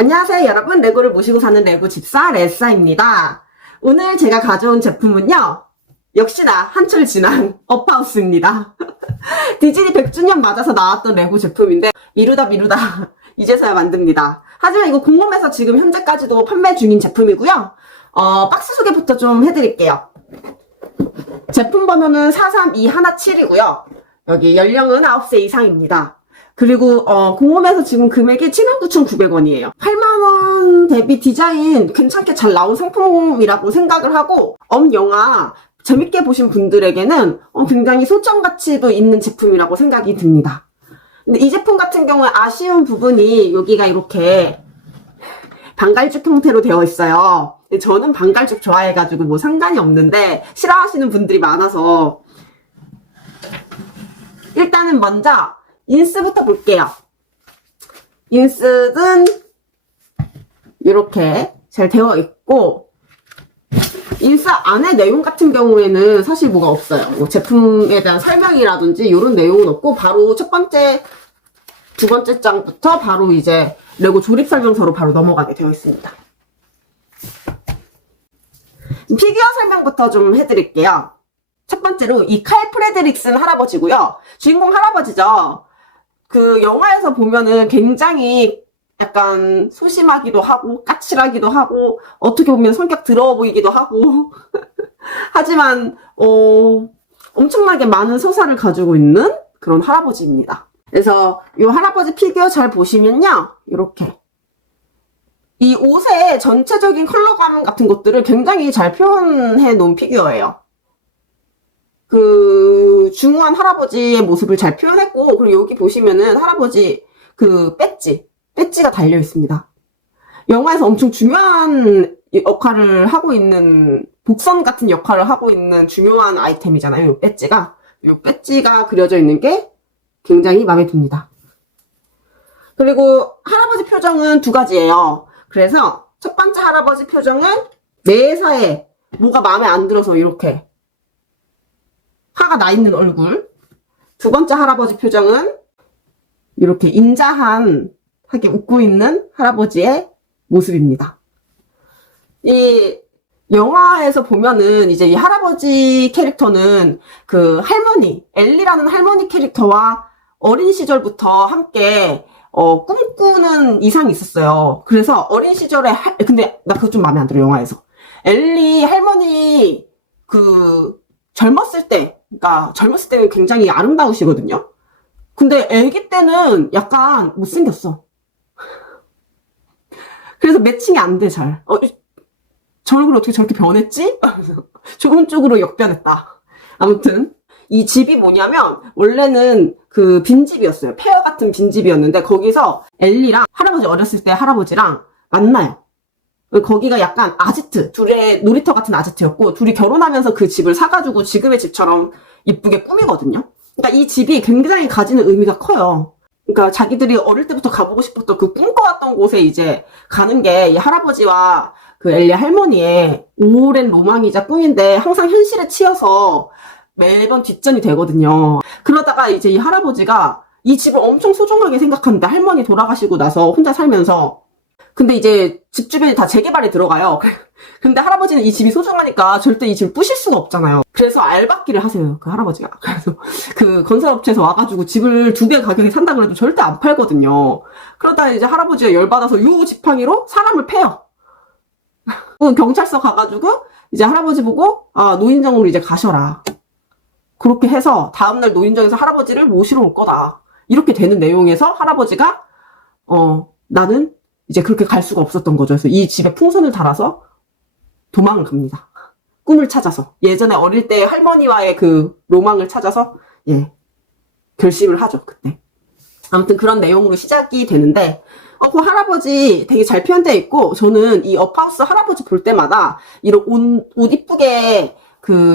안녕하세요 여러분, 레고를 모시고 사는 레고 집사 레사입니다. 오늘 제가 가져온 제품은요, 역시나 한철 지난 업하우스입니다. 디즈니 100주년 맞아서 나왔던 레고 제품인데 미루다 이제서야 만듭니다. 하지만 이거 공홈에서 지금 현재까지도 판매 중인 제품이고요. 박스 소개부터 좀 해드릴게요. 제품 번호는 432117이고요 여기 연령은 9세 이상입니다. 그리고 공홈에서 지금 금액이 79,900원이에요. 8만원 대비 디자인 괜찮게 잘 나온 상품이라고 생각을 하고, 영화 재밌게 보신 분들에게는 굉장히 소장 가치도 있는 제품이라고 생각이 듭니다. 근데 이 제품 같은 경우에 아쉬운 부분이 여기가 이렇게 반갈죽 형태로 되어 있어요. 저는 반갈죽 좋아해가지고 뭐 상관이 없는데 싫어하시는 분들이 많아서, 일단은 먼저 인스부터 볼게요. 인스는 이렇게 잘 되어 있고, 인스 안에 내용 같은 경우에는 사실 뭐가 없어요. 뭐 제품에 대한 설명이라든지 이런 내용은 없고, 바로 첫 번째, 두 번째 장부터 바로 이제 레고 조립 설명서로 바로 넘어가게 되어 있습니다. 피규어 설명부터 좀 해드릴게요. 첫 번째로 이 칼 프레드릭슨 할아버지고요. 주인공 할아버지죠. 그 영화에서 보면은 굉장히 약간 소심하기도 하고 까칠하기도 하고 어떻게 보면 성격 더러워 보이기도 하고 하지만 엄청나게 많은 서사를 가지고 있는 그런 할아버지입니다. 그래서 이 할아버지 피규어 잘 보시면요, 이렇게 이 옷의 전체적인 컬러감 같은 것들을 굉장히 잘 표현해 놓은 피규어예요. 그 중후한 할아버지의 모습을 잘 표현했고, 그리고 여기 보시면은 할아버지 그 배지가 달려 있습니다. 영화에서 엄청 중요한 역할을 하고 있는, 복선 같은 역할을 하고 있는 중요한 아이템이잖아요. 이 배지가 그려져 있는 게 굉장히 마음에 듭니다. 그리고 할아버지 표정은 두 가지예요. 그래서 첫 번째 할아버지 표정은 매사에 뭐가 마음에 안 들어서 이렇게 화가 나 있는 얼굴. 두 번째 할아버지 표정은 이렇게 인자하게 웃고 있는 할아버지의 모습입니다. 이 영화에서 보면은 이제 이 할아버지 캐릭터는 그 할머니, 엘리라는 할머니 캐릭터와 어린 시절부터 함께 꿈꾸는 이상이 있었어요. 그래서 어린 시절에 근데 나 그거 좀 마음에 안 들어. 영화에서 엘리 할머니 젊었을 때는 굉장히 아름다우시거든요. 근데 애기 때는 약간 못생겼어. 그래서 매칭이 안 돼, 잘. 저 얼굴 어떻게 저렇게 변했지? 좋은 쪽으로 역변했다. 아무튼 이 집이 뭐냐면 원래는 그 빈집이었어요. 폐허 같은 빈집이었는데 거기서 엘리랑 할아버지 어렸을 때 할아버지랑 만나요. 거기가 약간 아지트, 둘의 놀이터 같은 아지트였고, 둘이 결혼하면서 그 집을 사가지고 지금의 집처럼 이쁘게 꾸미거든요. 그러니까 이 집이 굉장히 가지는 의미가 커요. 그러니까 자기들이 어릴 때부터 가보고 싶었던 그 꿈꿔왔던 곳에 이제 가는 게 이 할아버지와 그 엘리 할머니의 오랜 로망이자 꿈인데 항상 현실에 치여서 매번 뒷전이 되거든요. 그러다가 이제 이 할아버지가 이 집을 엄청 소중하게 생각하는데, 할머니 돌아가시고 나서 혼자 살면서, 근데 이제 집 주변이 다 재개발에 들어가요. 근데 할아버지는 이 집이 소중하니까 절대 이 집을 부실 수가 없잖아요. 그래서 알박기를 하세요, 그 할아버지가. 그래서 그 건설업체에서 와가지고 집을 2배 가격에 산다 그래도 절대 안 팔거든요. 그러다 이제 할아버지가 열받아서 요 지팡이로 사람을 패요. 경찰서 가가지고 이제 할아버지 보고, 노인정으로 이제 가셔라. 그렇게 해서 다음날 노인정에서 할아버지를 모시러 올 거다. 이렇게 되는 내용에서 할아버지가 나는 이제 그렇게 갈 수가 없었던 거죠. 그래서 이 집에 풍선을 달아서 도망을 갑니다. 꿈을 찾아서. 예전에 어릴 때 할머니와의 그 로망을 찾아서, 결심을 하죠, 그때. 아무튼 그런 내용으로 시작이 되는데, 그 할아버지 되게 잘 표현되어 있고, 저는 이 업하우스 할아버지 볼 때마다 이런 옷 이쁘게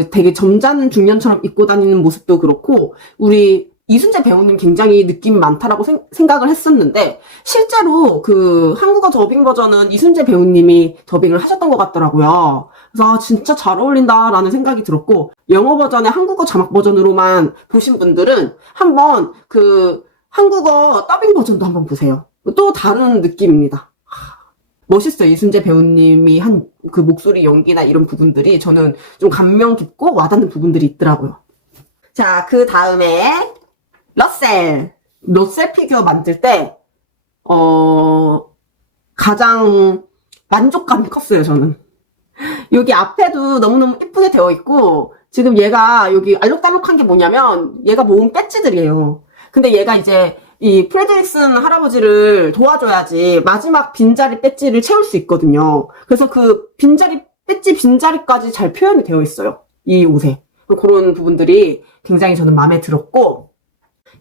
되게 점잖은 중년처럼 입고 다니는 모습도 그렇고, 우리 이순재 배우님 굉장히 느낌이 많다라고 생각을 했었는데, 실제로 그 한국어 더빙 버전은 이순재 배우님이 더빙을 하셨던 것 같더라고요. 그래서 진짜 잘 어울린다라는 생각이 들었고, 영어 버전의 한국어 자막 버전으로만 보신 분들은 한번 그 한국어 더빙 버전도 한번 보세요. 또 다른 느낌입니다. 멋있어요. 이순재 배우님이 한 그 목소리 연기나 이런 부분들이 저는 좀 감명 깊고 와닿는 부분들이 있더라고요. 자, 그 다음에 러셀 피규어 만들 때 가장 만족감이 컸어요, 저는. 여기 앞에도 너무너무 예쁘게 되어 있고, 지금 얘가 여기 알록달록한 게 뭐냐면, 얘가 모은 배지들이에요. 근데 얘가 이제 이 프레드릭슨 할아버지를 도와줘야지 마지막 빈자리 배지를 채울 수 있거든요. 그래서 그 배지 빈자리까지 잘 표현이 되어 있어요. 이 옷에. 그런 부분들이 굉장히 저는 마음에 들었고,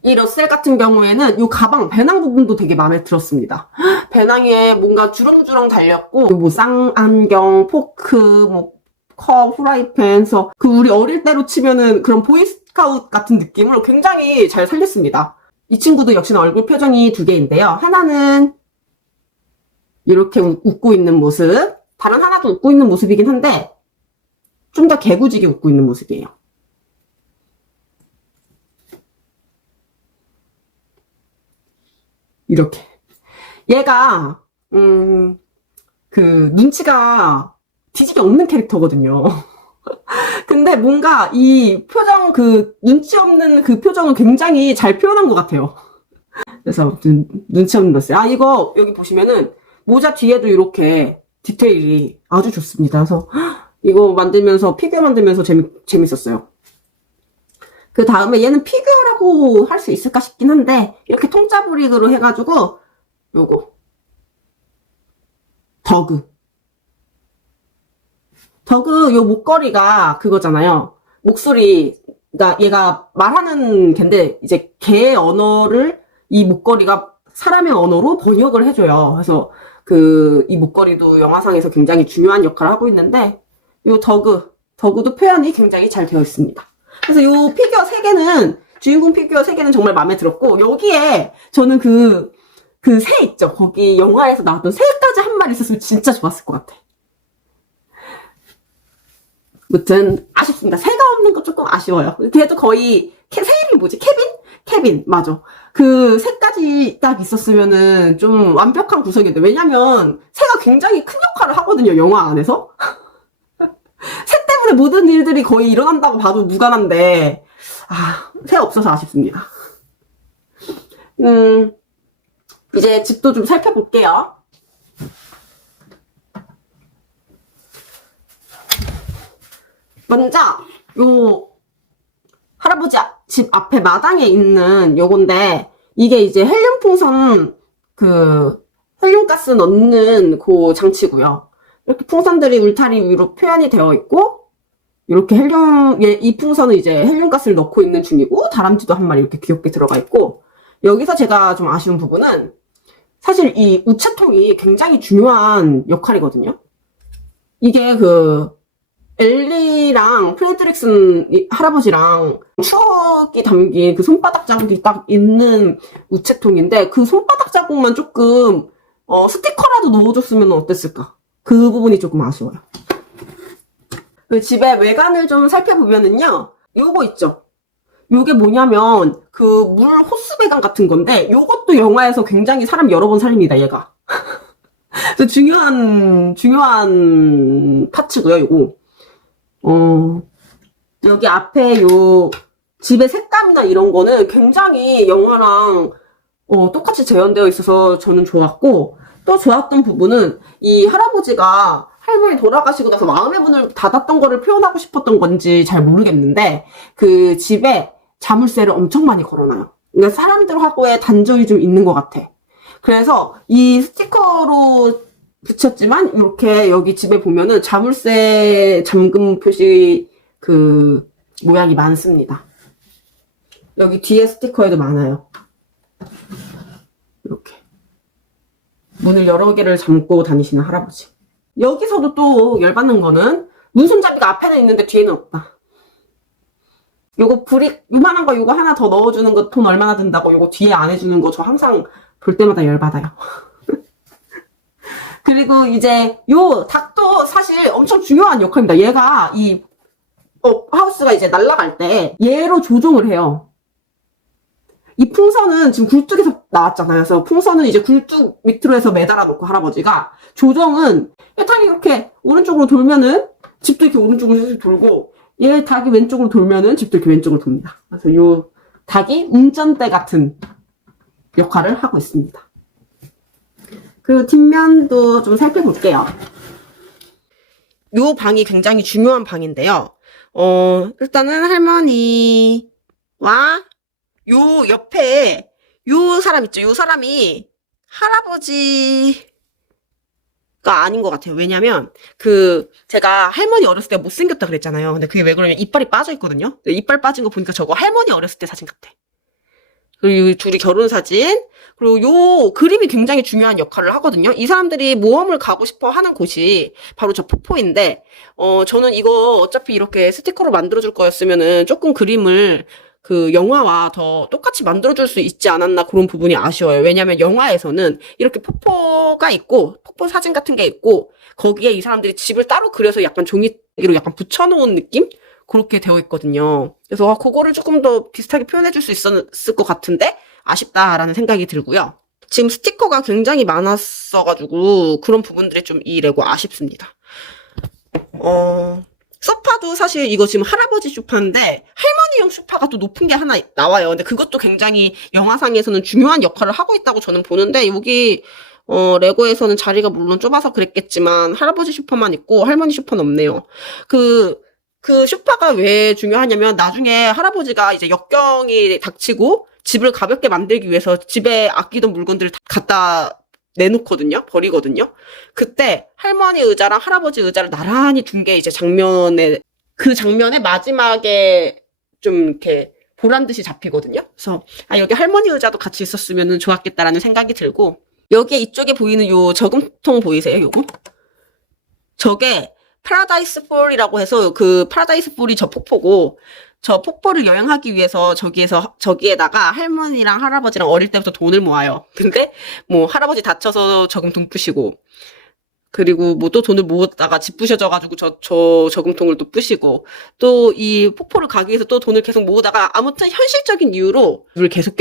이 러셀 같은 경우에는 이 가방, 배낭 부분도 되게 마음에 들었습니다. 배낭에 뭔가 주렁주렁 달렸고, 뭐 쌍안경, 포크, 뭐 컵, 후라이팬, 그 우리 어릴 때로 치면은 그런 보이스카우트 같은 느낌을 굉장히 잘 살렸습니다. 이 친구도 역시나 얼굴 표정이 두 개인데요. 하나는 이렇게 웃고 있는 모습, 다른 하나도 웃고 있는 모습이긴 한데 좀 더 개구지게 웃고 있는 모습이에요. 이렇게. 얘가 그 눈치가 뒤지게 없는 캐릭터거든요. 근데 뭔가 이 표정, 그 눈치 없는 그 표정을 굉장히 잘 표현한 것 같아요. 그래서 눈치 없는 러셀. 아, 이거 여기 보시면은 모자 뒤에도 이렇게 디테일이 아주 좋습니다. 그래서 이거 만들면서, 피규어 만들면서 재밌었어요. 그 다음에 얘는 피규어라고 할 수 있을까 싶긴 한데, 이렇게 통짜 브릭으로 해가지고, 요거. 요 목걸이가 그거잖아요. 목소리가, 얘가 말하는 갠데, 이제 개의 언어를 이 목걸이가 사람의 언어로 번역을 해줘요. 그래서 이 목걸이도 영화상에서 굉장히 중요한 역할을 하고 있는데, 요 더그도 표현이 굉장히 잘 되어 있습니다. 그래서 요 피규어 3개는, 주인공 피규어 3개는 정말 마음에 들었고, 여기에 저는 그 새 있죠? 거기 영화에서 나왔던 새까지 한 마리 있었으면 진짜 좋았을 것 같아. 아무튼, 아쉽습니다. 새가 없는 거 조금 아쉬워요. 그래도 거의, 새 이름이 뭐지? 케빈, 맞아. 그 새까지 딱 있었으면은 좀 완벽한 구성인데, 왜냐면 새가 굉장히 큰 역할을 하거든요, 영화 안에서. 새 때문에 모든 일들이 거의 일어난다고 봐도 무관한데, 새 없어서 아쉽습니다. 이제 집도 좀 살펴볼게요. 먼저, 요, 할아버지 집 앞에 마당에 있는 요건데, 이게 이제 헬륨 풍선, 헬륨가스 넣는 그 장치고요. 이렇게 풍선들이 울타리 위로 표현이 되어 있고, 이렇게 이 풍선은 이제 헬륨가스를 넣고 있는 중이고, 다람쥐도 한 마리 이렇게 귀엽게 들어가 있고, 여기서 제가 좀 아쉬운 부분은, 사실 이 우체통이 굉장히 중요한 역할이거든요. 이게 엘리랑 프레드릭슨 할아버지랑 추억이 담긴 그 손바닥 자국이 딱 있는 우체통인데, 그 손바닥 자국만 조금, 스티커라도 넣어줬으면 어땠을까? 그 부분이 조금 아쉬워요. 그 집의 외관을 좀 살펴보면은요, 요거 있죠? 요게 뭐냐면, 물 호스 배관 같은 건데, 요것도 영화에서 굉장히 사람 여러 번 살립니다, 얘가. 중요한 파츠고요, 요거. 여기 앞에 집의 색감이나 이런 거는 굉장히 영화랑, 똑같이 재현되어 있어서 저는 좋았고, 또 좋았던 부분은 이 할아버지가 할머니 돌아가시고 나서 마음의 문을 닫았던 거를 표현하고 싶었던 건지 잘 모르겠는데, 그 집에 자물쇠를 엄청 많이 걸어놔요. 그러니까 사람들하고의 단절이 좀 있는 것 같아. 그래서 이 스티커로 붙였지만 이렇게 여기 집에 보면은 자물쇠 잠금 표시 모양이 많습니다. 여기 뒤에 스티커에도 많아요. 이렇게 문을 여러 개를 잠고 다니시는 할아버지. 여기서도 또 열받는 거는 문손잡이가 앞에는 있는데 뒤에는 없다. 요거 요만한 거 요거 하나 더 넣어주는 거 돈 얼마나 든다고 요거 뒤에 안 해주는 거 저 항상 볼 때마다 열받아요. 그리고 이제 요 닭도 사실 엄청 중요한 역할입니다. 얘가 하우스가 이제 날아갈 때 얘로 조종을 해요. 이 풍선은 지금 굴뚝에서 나왔잖아요. 그래서 풍선은 이제 굴뚝 밑으로 해서 매달아 놓고 할아버지가 조정은 닭이 이렇게 오른쪽으로 돌면은 집도 이렇게 오른쪽으로 슬슬 돌고 얘 닭이 왼쪽으로 돌면은 집도 이렇게 왼쪽으로 돕니다. 그래서 요 닭이 운전대 같은 역할을 하고 있습니다. 그리고 뒷면도 좀 살펴볼게요. 요 방이 굉장히 중요한 방인데요. 일단은 할머니와 요 옆에 요 사람 있죠. 요 사람이 할아버지가 아닌 것 같아요. 왜냐면 제가 할머니 어렸을 때 못생겼다 그랬잖아요. 근데 그게 왜 그러냐면 이빨이 빠져 있거든요. 이빨 빠진 거 보니까 저거 할머니 어렸을 때 사진 같아. 그리고 둘이 결혼 사진. 그리고 요 그림이 굉장히 중요한 역할을 하거든요. 이 사람들이 모험을 가고 싶어 하는 곳이 바로 저 폭포인데, 저는 이거 어차피 이렇게 스티커로 만들어줄 거였으면은 조금 그림을 그 영화와 더 똑같이 만들어줄 수 있지 않았나 그런 부분이 아쉬워요. 왜냐면 영화에서는 이렇게 폭포가 있고, 폭포 사진 같은 게 있고, 거기에 이 사람들이 집을 따로 그려서 약간 종이로 약간 붙여놓은 느낌? 그렇게 되어 있거든요. 그래서 그거를 조금 더 비슷하게 표현해줄 수 있었을 것 같은데 아쉽다라는 생각이 들고요. 지금 스티커가 굉장히 많았어가지고 그런 부분들이 좀 이 레고 아쉽습니다. 소파도 사실 이거 지금 할아버지 소파인데 할머니용 소파가 또 높은 게 하나 나와요. 근데 그것도 굉장히 영화상에서는 중요한 역할을 하고 있다고 저는 보는데 여기 레고에서는 자리가 물론 좁아서 그랬겠지만 할아버지 소파만 있고 할머니 소파는 없네요. 그 소파가 왜 중요하냐면 나중에 할아버지가 이제 역경이 닥치고 집을 가볍게 만들기 위해서 집에 아끼던 물건들을 다 갖다 내놓거든요. 버리거든요. 그때 할머니 의자랑 할아버지 의자를 나란히 둔 게 이제 그 장면의 마지막에 좀 이렇게 보란 듯이 잡히거든요. 그래서 여기 할머니 의자도 같이 있었으면 좋았겠다라는 생각이 들고 여기에 이쪽에 보이는 요 저금통 보이세요? 요거? 저게 파라다이스 폴이라고 해서 그 파라다이스 폴이 저 폭포고 저 폭포를 여행하기 위해서 저기에다가 할머니랑 할아버지랑 어릴 때부터 돈을 모아요. 근데 뭐 할아버지 다쳐서 저금통 부시고 그리고 뭐 또 돈을 모았다가 집 부셔져가지고 저 저금통을 또 부시고 또 이 폭포를 가기 위해서 또 돈을 계속 모으다가 아무튼 현실적인 이유로 물 계속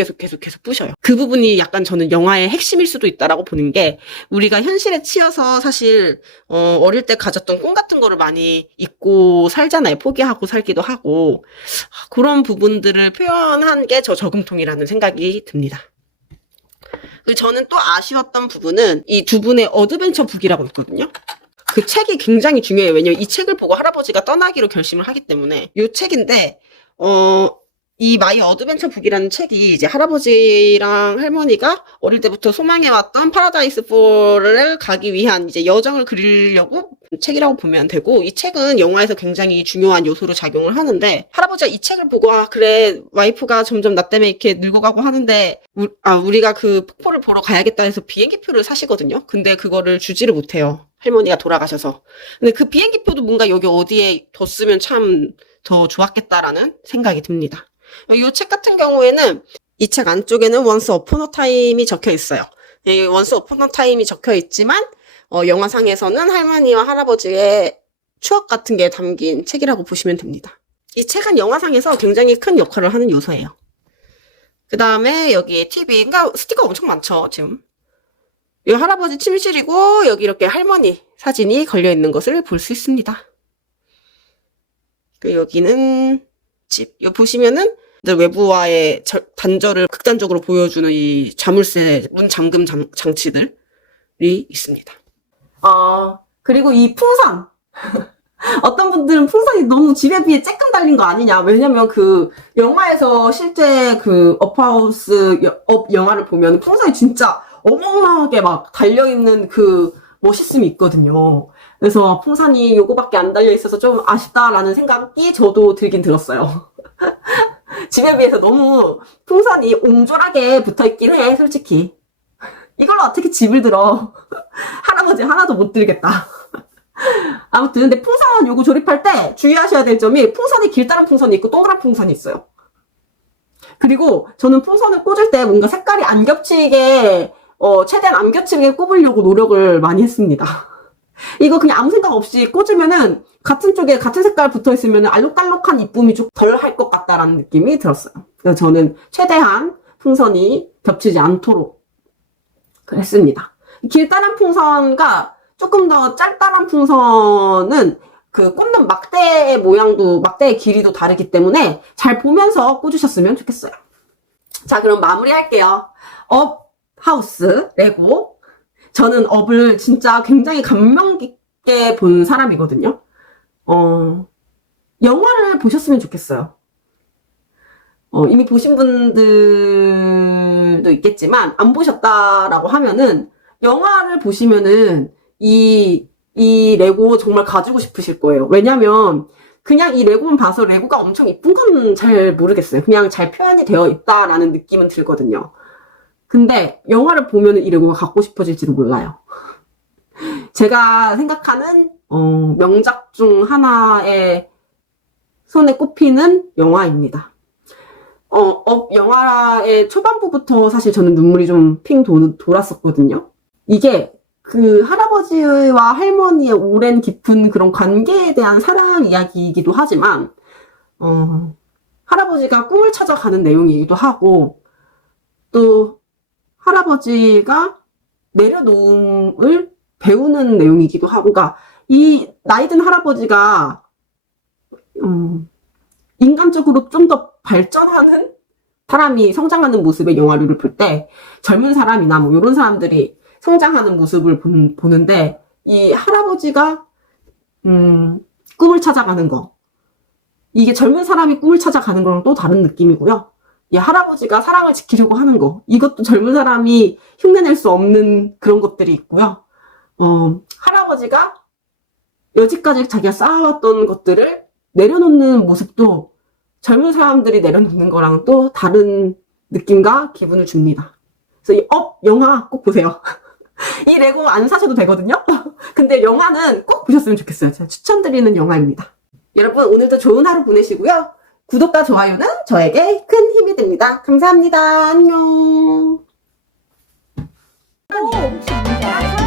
부셔요. 그 부분이 약간 저는 영화의 핵심일 수도 있다라고 보는 게 우리가 현실에 치여서 사실 어릴 때 가졌던 꿈 같은 거를 많이 잊고 살잖아요. 포기하고 살기도 하고 그런 부분들을 표현한 게 저 저금통이라는 생각이 듭니다. 그리고 저는 또 아쉬웠던 부분은 이 두 분의 어드벤처 북이라고 있거든요. 그 책이 굉장히 중요해요. 왜냐면 이 책을 보고 할아버지가 떠나기로 결심을 하기 때문에 이 책인데 이 마이 어드벤처 북이라는 책이 이제 할아버지랑 할머니가 어릴 때부터 소망해왔던 파라다이스 폴을 가기 위한 이제 여정을 그리려고 책이라고 보면 되고 이 책은 영화에서 굉장히 중요한 요소로 작용을 하는데 할아버지가 이 책을 보고 그래 와이프가 점점 나 때문에 이렇게 늙어가고 하는데 우리가 그 폭포를 보러 가야겠다 해서 비행기표를 사시거든요. 근데 그거를 주지를 못해요. 할머니가 돌아가셔서. 근데 그 비행기표도 뭔가 여기 어디에 뒀으면 참 더 좋았겠다라는 생각이 듭니다. 이 책 같은 경우에는 이 책 안쪽에는 Once Upon a Time이 적혀 있어요. 이 Once Upon a Time이 적혀 있지만 영화상에서는 할머니와 할아버지의 추억 같은 게 담긴 책이라고 보시면 됩니다. 이 책은 영화상에서 굉장히 큰 역할을 하는 요소예요. 그 다음에 여기에 TV, 그러니까 스티커 엄청 많죠, 지금. 이 할아버지 침실이고 여기 이렇게 할머니 사진이 걸려 있는 것을 볼 수 있습니다. 그리고 여기는 집. 여기 보시면은 외부와의 단절을 극단적으로 보여주는 이 자물쇠 문 잠금 장치들이 있습니다. 그리고 이 풍선. 어떤 분들은 풍선이 너무 집에 비해 쬐끔 달린 거 아니냐. 왜냐면 그 영화에서 실제 그 업하우스 업 영화를 보면 풍선이 진짜 어마어마하게 막 달려있는 그 멋있음이 있거든요. 그래서 풍선이 요거밖에 안 달려있어서 좀 아쉽다라는 생각이 저도 들긴 들었어요. 집에 비해서 너무 풍선이 옹졸하게 붙어있긴 해, 솔직히. 이걸로 어떻게 집을 들어. 할아버지 하나도 못 들겠다. 아무튼 근데 풍선 요거 조립할 때 주의하셔야 될 점이 풍선이 길다란 풍선이 있고 동그란 풍선이 있어요. 그리고 저는 풍선을 꽂을 때 뭔가 색깔이 안 겹치게 최대한 안 겹치게 꼽으려고 노력을 많이 했습니다. 이거 그냥 아무 생각 없이 꽂으면은 같은 쪽에 같은 색깔 붙어있으면 알록달록한 이쁨이 좀 덜 할 것 같다라는 느낌이 들었어요. 그래서 저는 최대한 풍선이 겹치지 않도록 했습니다. 길다란 풍선과 조금 더 짧다란 풍선은 그 꽂는 막대 모양도, 막대의 길이도 다르기 때문에 잘 보면서 꽂으셨으면 좋겠어요. 자, 그럼 마무리할게요. 업 하우스 레고. 저는 업을 진짜 굉장히 감명 깊게 본 사람이거든요. 영화를 보셨으면 좋겠어요. 이미 보신 분들도 있겠지만 안 보셨다라고 하면은 영화를 보시면은 이 레고 정말 가지고 싶으실 거예요. 왜냐면 그냥 이 레고만 봐서 레고가 엄청 이쁜 건 잘 모르겠어요. 그냥 잘 표현이 되어 있다라는 느낌은 들거든요. 근데 영화를 보면은 이 레고가 갖고 싶어질지도 몰라요. 제가 생각하는 명작 중 하나의 손에 꼽히는 영화입니다. 영화의 초반부부터 사실 저는 눈물이 좀 핑 돌았었거든요. 이게 그 할아버지와 할머니의 오랜 깊은 그런 관계에 대한 사랑 이야기이기도 하지만, 할아버지가 꿈을 찾아가는 내용이기도 하고, 또 할아버지가 내려놓음을 배우는 내용이기도 하고, 그러니까 이 나이든 할아버지가 인간적으로 좀 더 발전하는 사람이 성장하는 모습의 영화를 볼 때 젊은 사람이나 뭐 이런 사람들이 성장하는 모습을 보는데 이 할아버지가 꿈을 찾아가는 거, 이게 젊은 사람이 꿈을 찾아가는 거랑 또 다른 느낌이고요. 이 할아버지가 사랑을 지키려고 하는 거, 이것도 젊은 사람이 흉내낼 수 없는 그런 것들이 있고요. 할아버지가 여지까지 자기가 쌓아왔던 것들을 내려놓는 모습도 젊은 사람들이 내려놓는 거랑 또 다른 느낌과 기분을 줍니다. 그래서 이 업 영화 꼭 보세요. 이 레고 안 사셔도 되거든요. 근데 영화는 꼭 보셨으면 좋겠어요. 제가 추천드리는 영화입니다. 여러분, 오늘도 좋은 하루 보내시고요. 구독과 좋아요는 저에게 큰 힘이 됩니다. 감사합니다. 안녕. 혹시 뭔지 아세요?